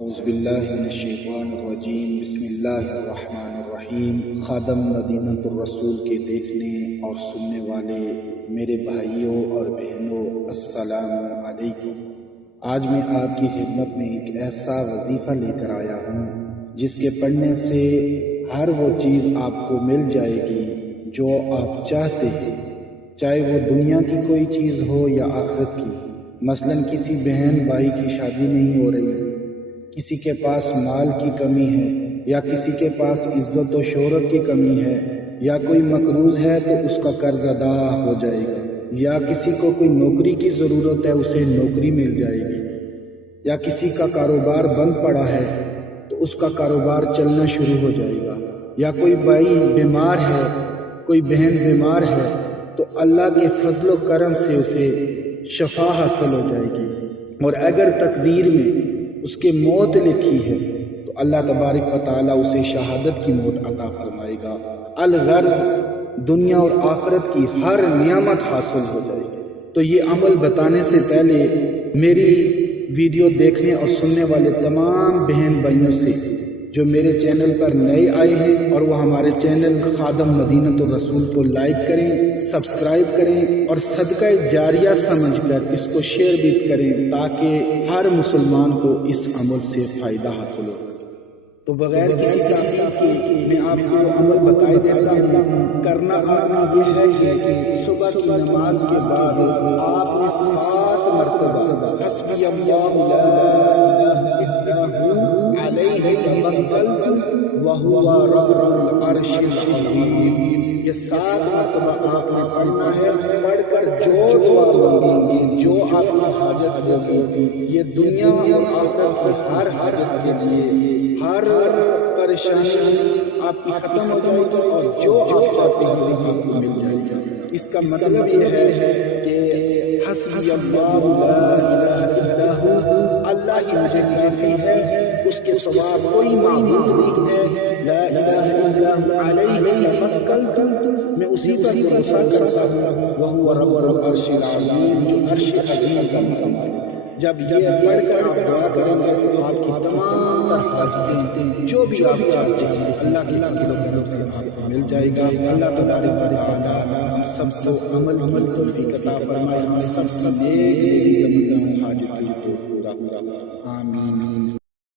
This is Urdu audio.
اعوذ باللہ من الشیطان الرجیم بسم اللہ الرحمن الرحیم۔ خادم مدینۃ الرسول کے دیکھنے اور سننے والے میرے بھائیوں اور بہنوں السلام علیکم۔ آج میں آپ کی خدمت میں ایک ایسا وظیفہ لے کر آیا ہوں جس کے پڑھنے سے ہر وہ چیز آپ کو مل جائے گی جو آپ چاہتے ہیں، چاہے وہ دنیا کی کوئی چیز ہو یا آخرت کی۔ مثلاً کسی بہن بھائی کی شادی نہیں ہو رہی، کسی کے پاس مال کی کمی ہے، یا کسی کے پاس عزت و شہرت کی کمی ہے، یا کوئی مقروض ہے تو اس کا قرض ادا ہو جائے گا، یا کسی کو کوئی نوکری کی ضرورت ہے اسے نوکری مل جائے گی، یا کسی کا کاروبار بند پڑا ہے تو اس کا کاروبار چلنا شروع ہو جائے گا، یا کوئی بھائی بیمار ہے، کوئی بہن بیمار ہے تو اللہ کے فضل و کرم سے اسے شفا حاصل ہو جائے گی۔ اور اگر تقدیر میں اس کے موت لکھی ہے تو اللہ تبارک و تعالیٰ اسے شہادت کی موت عطا فرمائے گا۔ الغرض دنیا اور آخرت کی ہر نعمت حاصل ہو جائے گی۔ تو یہ عمل بتانے سے پہلے میری ویڈیو دیکھنے اور سننے والے تمام بہن بھائیوں سے جو میرے چینل پر نئے آئے ہیں اور وہ ہمارے چینل خادم مدینۃ الرسول کو لائک کریں، سبسکرائب کریں اور صدقہ جاریہ سمجھ کر اس کو شیئر بھی کریں تاکہ ہر مسلمان کو اس عمل سے فائدہ حاصل ہو سکے۔ تو بغیر کسی تاخیر کے میں آپ کو عمل بتائے دیتا ہوں۔ کرنا یہ ہے کہ صبح کی نماز کے بعد آپ نے 7 مرتبہ حسبی اللہ لا الہ الا ہو علیہ توکلت وہو رب العرش العظیم، یہ 7 مرتبہ آپ نے پڑھنا ہے۔ پڑھ کر جو دعا مانگیں، جو آپ کی حاجت ہوگی، یہ دنیا اور آخرت ہر حاجت لیے ہر پریشانی آپ کی ختم ہو جائے گی اور جو آپ چاہتے ہیں آپ کو مل جائے گا۔ اس کا مطلب یہ ہے کہ حسبی اللہ لا الہ الا ہو، اللہ ہی مجھے کافی ہے، اس کے سوا کوئی معبود نہیں ہے۔ لا الہ الا ہو علیہ توکلت، میں اسی پر بھروسہ کرتا ہوں، وہو رب العرش العظیم، جو عرش عظیم کا مالک ہے۔ جب یہ پڑھ کر دعا کریں گے تو آپ کی تمام حاجتیں جو بھی آپ چاہتے ہیں اللہ کی طرف سے آپ کو مل جائے گا۔ اللہ تبارک و تعالی ہم سب کو عمل توفیق عطا فرمائے، ہم سب نیک حاجتوں کو پورا آمین۔